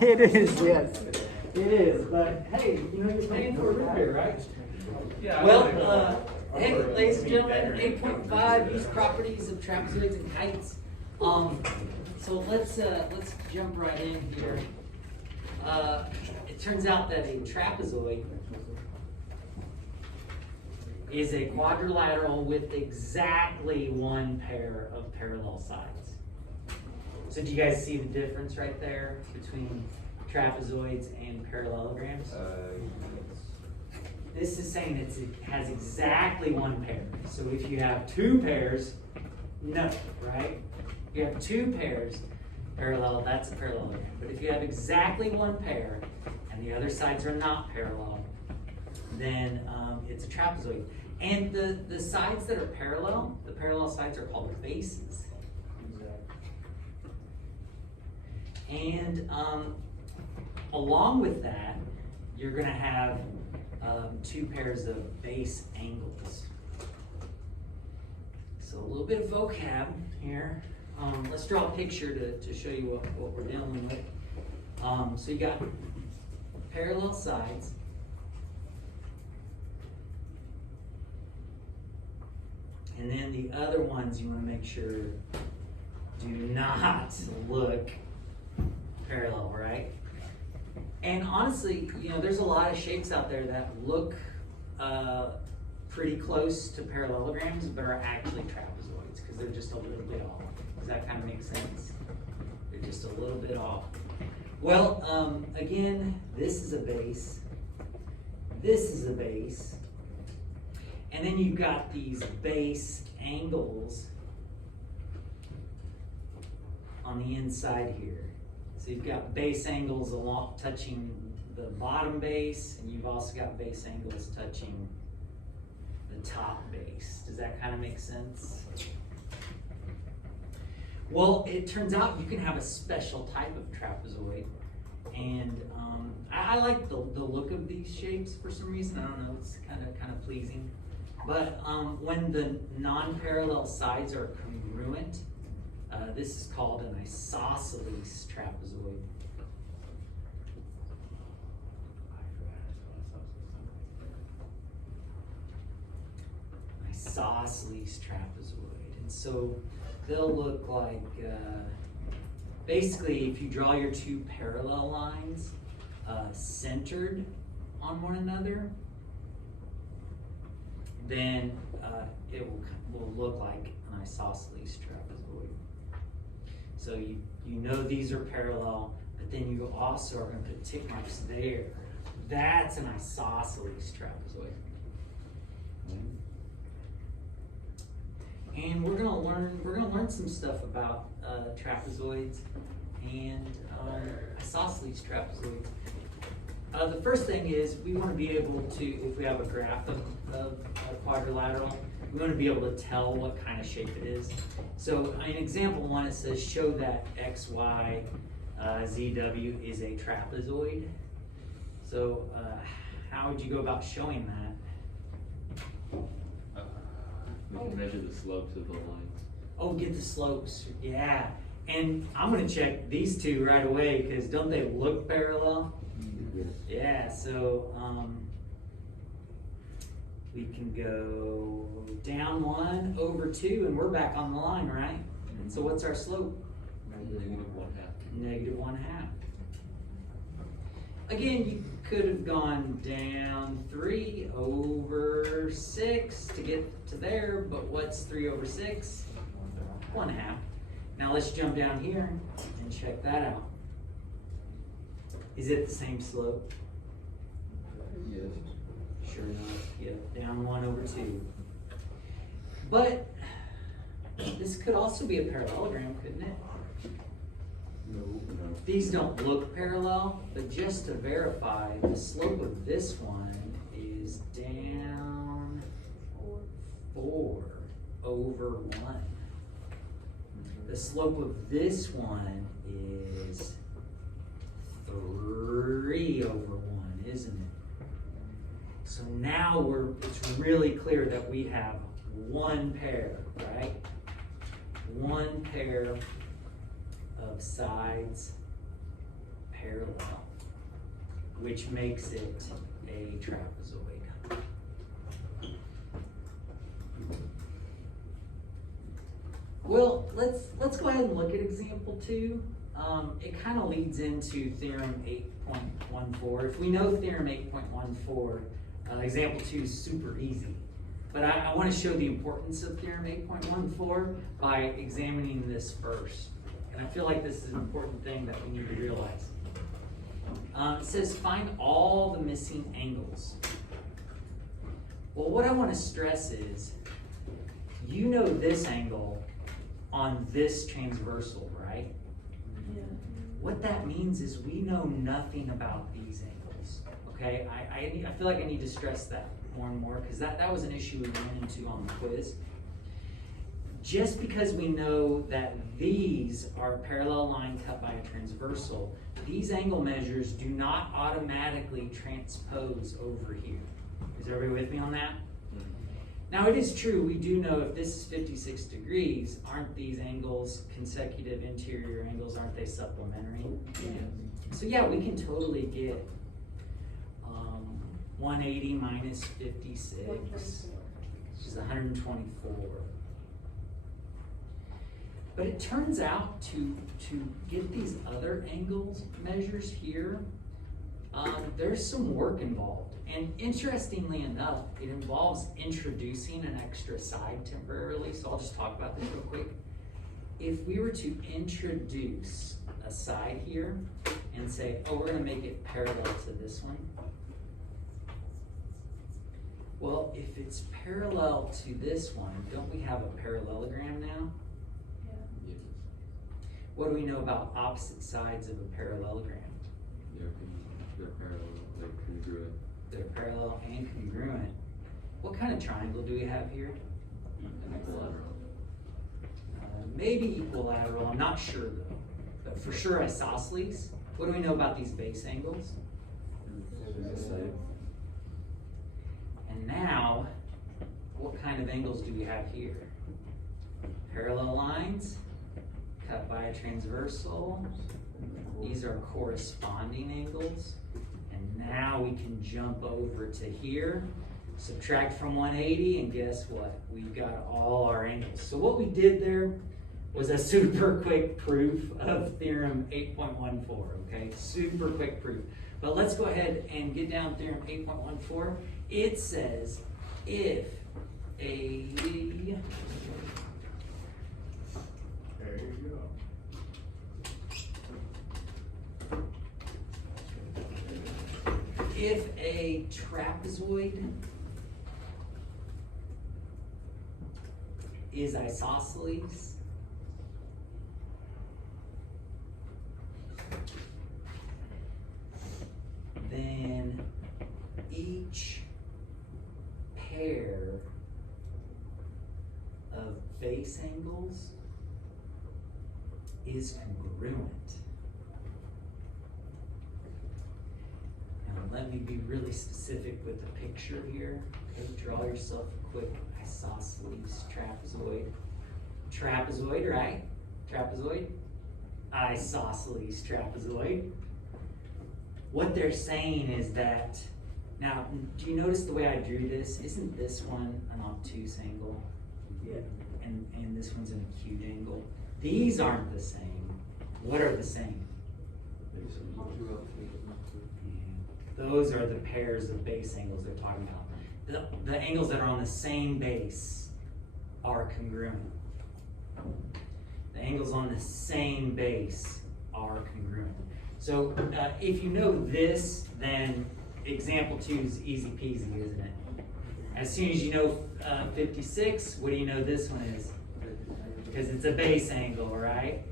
It is, yes. It is, but hey, you know, you're paying for a root beer, right? Yeah. Well, hey, ladies and gentlemen, 8.5, use properties of trapezoids and kites. So let's jump right in here. It turns out that a trapezoid is a quadrilateral with exactly one pair of parallel sides. So do you guys see the difference right there between trapezoids and parallelograms? This is saying it has exactly one pair. So if you have two pairs, no, right? If you have two pairs parallel, that's a parallelogram. But if you have exactly one pair and the other sides are not parallel, then it's a trapezoid. And the sides that are parallel, the parallel sides are called bases. And along with that, you're going to have two pairs of base angles. So a little bit of vocab here. Let's draw a picture to show you what we're dealing with. So you got parallel sides. And then the other ones you want to make sure do not look parallel, right? And honestly, you know, there's a lot of shapes out there that look pretty close to parallelograms, but are actually trapezoids because they're just a little bit off. Does that kind of make sense? They're just a little bit off. Well, again, this is a base. This is a base. And then you've got these base angles on the inside here. So you've got base angles along touching the bottom base, and you've also got base angles touching the top base. Does that kind of make sense? Well, it turns out you can have a special type of trapezoid, and I like the look of these shapes for some reason. I don't know, it's kind of pleasing. But when the non-parallel sides are congruent, this is called an isosceles trapezoid. Isosceles trapezoid. And so they'll look like, basically, if you draw your two parallel lines centered on one another, then it will look like an isosceles trapezoid. So you know these are parallel, but then you also are going to put tick marks there. That's an isosceles trapezoid. And we're going to learn some stuff about trapezoids and isosceles trapezoids. The first thing is we want to be able to, if we have a graph of a quadrilateral, we want to be able to tell what kind of shape it is. So in example 1, it says show that XY ZW is a trapezoid. So how would you go about showing that? We can measure the slopes of the lines. Oh, get the slopes, yeah. And I'm going to check these two right away because don't they look parallel? Yeah, so we can go down 1 over 2 and we're back on the line, right? And so what's our slope? -1/2. -1/2. Again, you could have gone down 3 over 6 to get to there, but what's 3 over 6? 1/2. Now let's jump down here and check that out. Is it the same slope? Yes. Sure enough, yep, down 1 over 2. But this could also be a parallelogram, couldn't it? No. These don't look parallel, but just to verify, the slope of this one is down 4 over 1. The slope of this one is 3 over 1, isn't it? So now it's really clear that we have one pair, right? One pair of sides parallel, which makes it a trapezoid. Well, let's go ahead and look at example 2. It kind of leads into Theorem 8.14. If we know Theorem 8.14, example 2 is super easy. But I want to show the importance of Theorem 8.14 by examining this first. And I feel like this is an important thing that we need to realize. It says find all the missing angles. Well, what I want to stress is, you know this angle on this transversal, right? Yeah. What that means is we know nothing about these angles, okay? I feel like I need to stress that more and more, because that was an issue we ran into on the quiz. Just because we know that these are a parallel line cut by a transversal, these angle measures do not automatically transpose over here. Is everybody with me on that? Now it is true, we do know if this is 56 degrees, aren't these angles consecutive interior angles, aren't they supplementary? Yeah. So yeah, we can totally get 180 minus 56, which is 124. But it turns out to get these other angles measures here, there's some work involved. And interestingly enough, it involves introducing an extra side temporarily. So I'll just talk about this real quick. If we were to introduce a side here and say, oh, we're going to make it parallel to this one. Well, if it's parallel to this one, don't we have a parallelogram now? Yes. What do we know about opposite sides of a parallelogram? They're parallel, they're congruent. They're parallel and congruent. What kind of triangle do we have here? Equilateral. Maybe equilateral, I'm not sure though. But for sure isosceles. What do we know about these base angles? And now, what kind of angles do we have here? Parallel lines cut by a transversal. These are corresponding angles. And now we can jump over to here, subtract from 180, and guess what? We've got all our angles. So what we did there was a super quick proof of Theorem 8.14, okay? Super quick proof. But let's go ahead and get down Theorem 8.14. It says if a There you go. if a trapezoid is isosceles, then each pair of base angles is congruent. Now let me be really specific with the picture here. Okay, draw yourself a quick isosceles trapezoid. Trapezoid, right? Trapezoid. Isosceles trapezoid. What they're saying is that, now, do you notice the way I drew this? Isn't this one an obtuse angle? Yeah. And this one's an acute angle. These aren't the same. What are the same? Those are the pairs of base angles they're talking about. The angles that are on the same base are congruent. The angles on the same base are congruent. So if you know this, then example 2 is easy peasy, isn't it? As soon as you know 56, what do you know this one is? Because it's a base angle, right?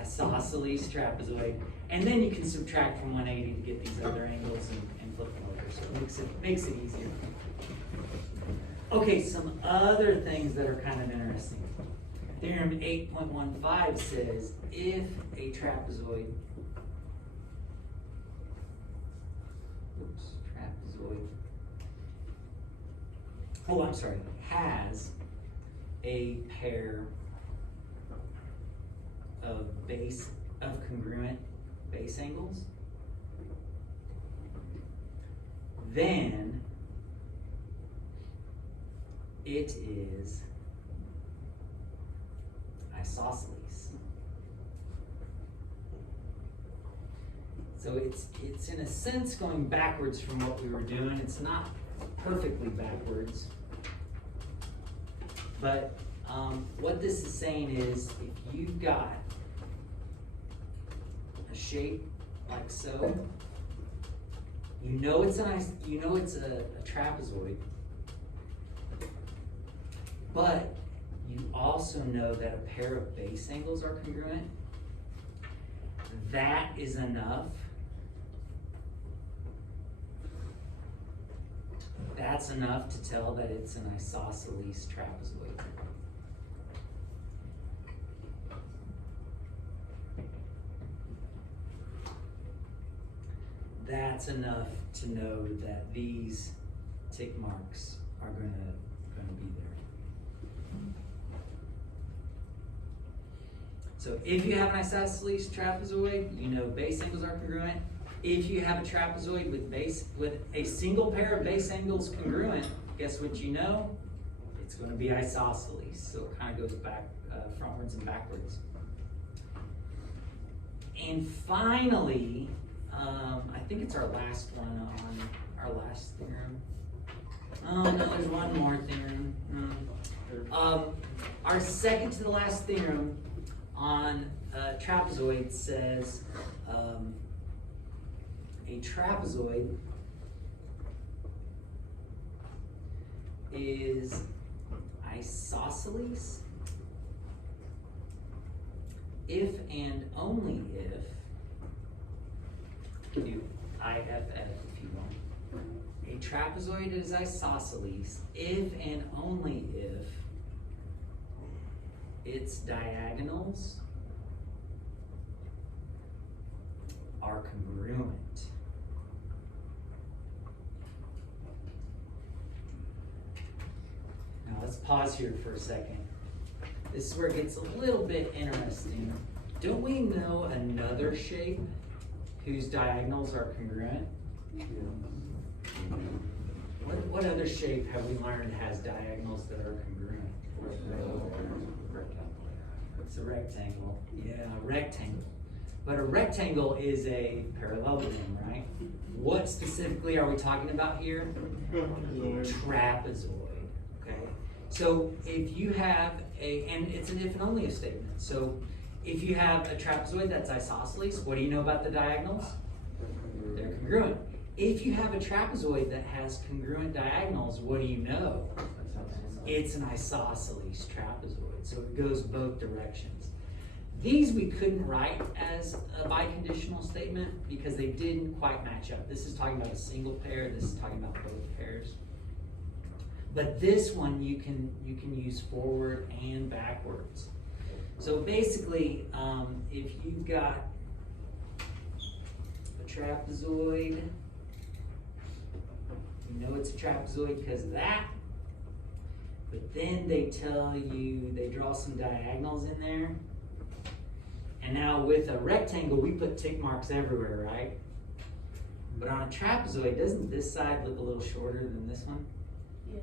Isosceles trapezoid. And then you can subtract from 180 to get these other angles and flip them over. So it makes it easier. Okay, some other things that are kind of interesting. Theorem 8.15 says if a trapezoid, has a pair of congruent base angles, then it is isosceles. So it's in a sense going backwards from what we were doing. It's not perfectly backwards. But what this is saying is if you've got a shape like so, you know it's a trapezoid, but you also know that a pair of base angles are congruent. That is enough. That's enough to tell that it's an isosceles trapezoid. That's enough to know that these tick marks are gonna be there. So if you have an isosceles trapezoid, you know base angles are congruent. If you have a trapezoid with a single pair of base angles congruent, guess what you know? It's going to be isosceles. So it kind of goes back, frontwards and backwards. And finally, I think it's our last one on our last theorem. Oh no, there's one more theorem. Our second to the last theorem on trapezoid says a trapezoid is isosceles if and only if, IFF if you want. A trapezoid is isosceles if and only if its diagonals are congruent. Now let's pause here for a second. This is where it gets a little bit interesting. Don't we know another shape whose diagonals are congruent? What other shape have we learned has diagonals that are congruent? It's a rectangle. Yeah, a rectangle. But a rectangle is a parallelogram, right? What specifically are we talking about here? Trapezoid. Okay. So if you have and it's an if and only if statement. So if you have a trapezoid that's isosceles, what do you know about the diagonals? They're congruent. If you have a trapezoid that has congruent diagonals, what do you know? It's an isosceles trapezoid. So it goes both directions. These we couldn't write as a biconditional statement because they didn't quite match up. This is talking about a single pair, this is talking about both pairs. But this one you can use forward and backwards. So basically, if you've got a trapezoid, you know it's a trapezoid because of that. But then they tell you, they draw some diagonals in there. And now with a rectangle, we put tick marks everywhere, right? But on a trapezoid, doesn't this side look a little shorter than this one? Yeah.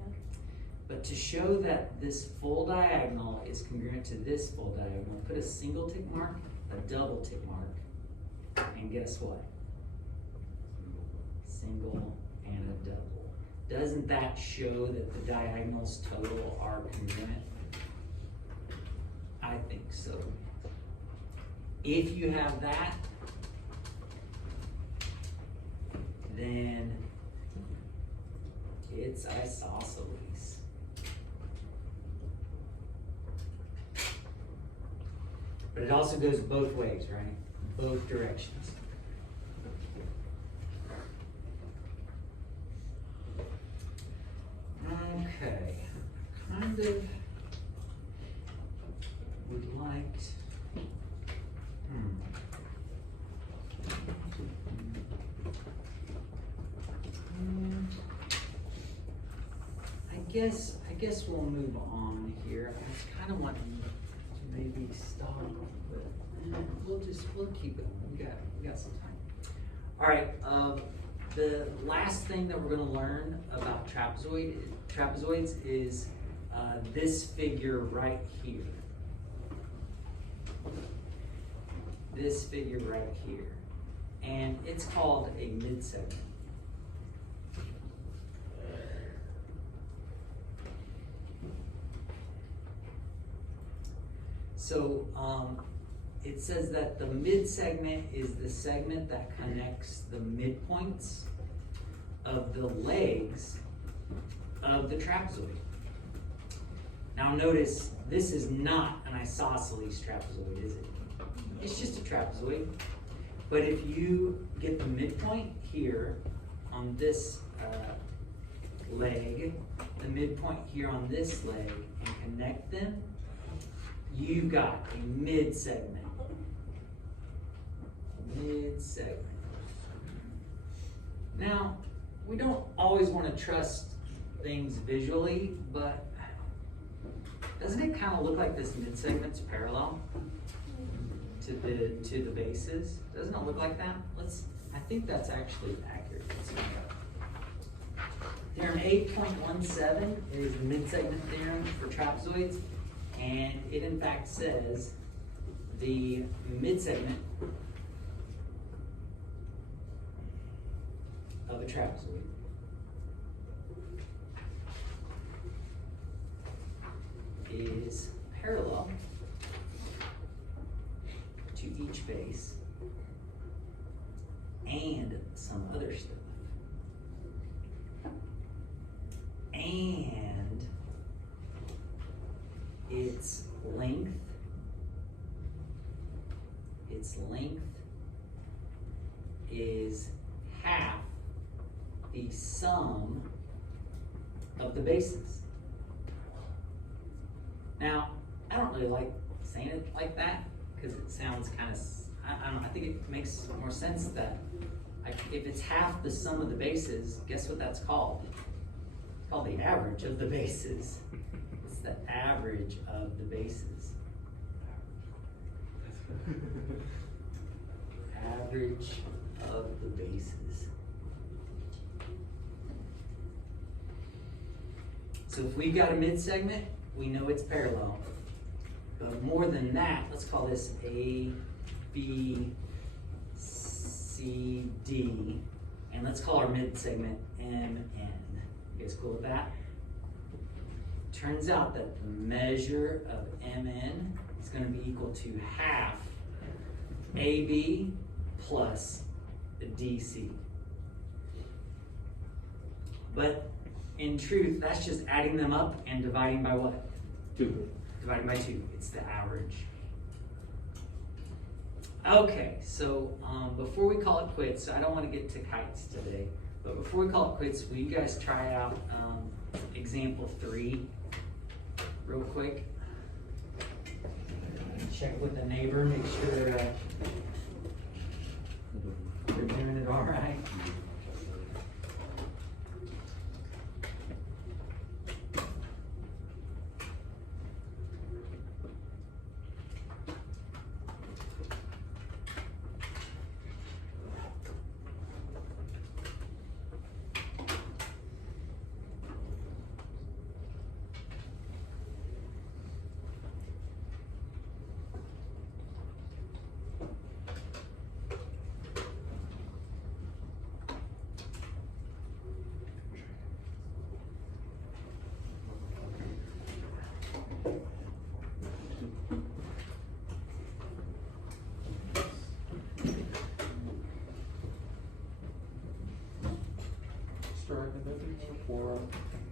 But to show that this full diagonal is congruent to this full diagonal, put a single tick mark, a double tick mark, and guess what? Single and a double. Doesn't that show that the diagonals total are congruent? I think so. If you have that, then it's isosceles. But it also goes both ways, right? Both directions. Okay, kind of would like to, I guess we'll move on here. I was kind of wanting to maybe stop, but we'll keep it. We got some time. All right. the last thing that we're gonna learn about trapezoids is this figure right here. This figure right here. And it's called a midsegment. So it says that the midsegment is the segment that connects the midpoints of the legs of the trapezoid. Now notice, this is not an isosceles trapezoid, is it? It's just a trapezoid. But if you get the midpoint here on this leg, the midpoint here on this leg, and connect them, you've got a mid-segment. Mid-segment. Now, we don't always want to trust things visually, but doesn't it kind of look like this mid-segment's parallel to the bases? Doesn't it look like that? I think that's actually accurate. Let's look it up. Theorem 8.17 is the mid-segment theorem for trapezoids, and it in fact says the mid-segment of a trapezoid is parallel to each base and some other stuff. And its length is half the sum of the bases. Now, I don't really like saying it like that because it sounds kind of, I don't know, I think it makes more sense that if it's half the sum of the bases, guess what that's called? It's called the average of the bases. It's the average of the bases. Average of the bases. So if we've got a mid-segment, we know it's parallel. But more than that, let's call this A, B, C, D, and let's call our mid-segment M, N. You guys cool with that? Turns out that the measure of MN is going to be equal to half AB plus DC. But in truth, that's just adding them up and dividing by what? 2. Dividing by 2. It's the average. Okay, so before we call it quits, I don't want to get to kites today, but before we call it quits, will you guys try out example 3 real quick? Check with the neighbor, make sure they're doing it all right.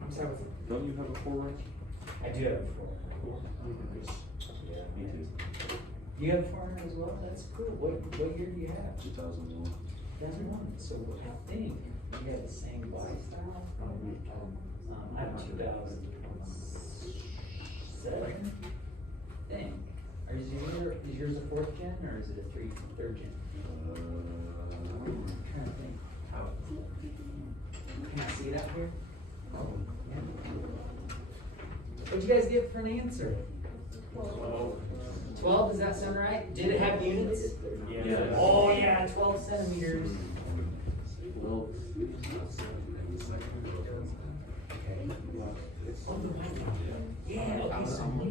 I'm sorry, what's it? Don't you have a 4? I do have a 4. Yeah, me too. You have a 4 as well? That's cool. What year do you have? 2001. 2001. So I think we have the same body style. I have 2007. Is yours a 4th gen or is it a 3rd gen? I'm trying to think. Can I see it out here? Oh, yeah. What'd you guys get for an answer? 12, does that sound right? Did it have units? Yeah. Oh yeah, 12 centimeters. Well,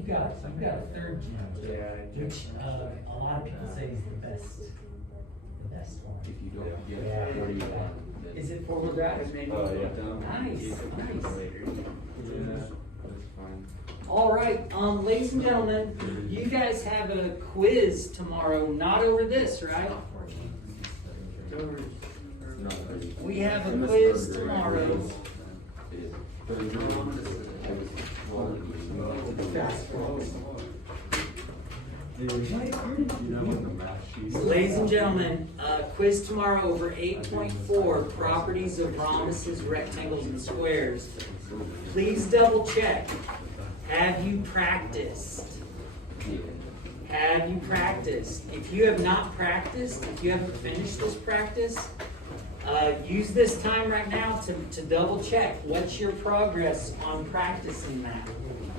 got a third geometry, Yeah. which a lot of people say is the best one. If you don't get Yeah. 41, then. Is it four-wheel drive? Nice, nice. Yeah, that's fine. All right, ladies and gentlemen, you guys have a quiz tomorrow. Not over this, right? We have a quiz tomorrow. Ladies and gentlemen, quiz tomorrow over 8.4, properties of rhombuses, rectangles, and squares. Please double check. Have you practiced? Have you practiced? If you have not practiced, if you haven't finished this practice, use this time right now to double check. What's your progress on practicing that?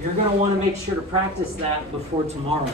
You're going to want to make sure to practice that before tomorrow.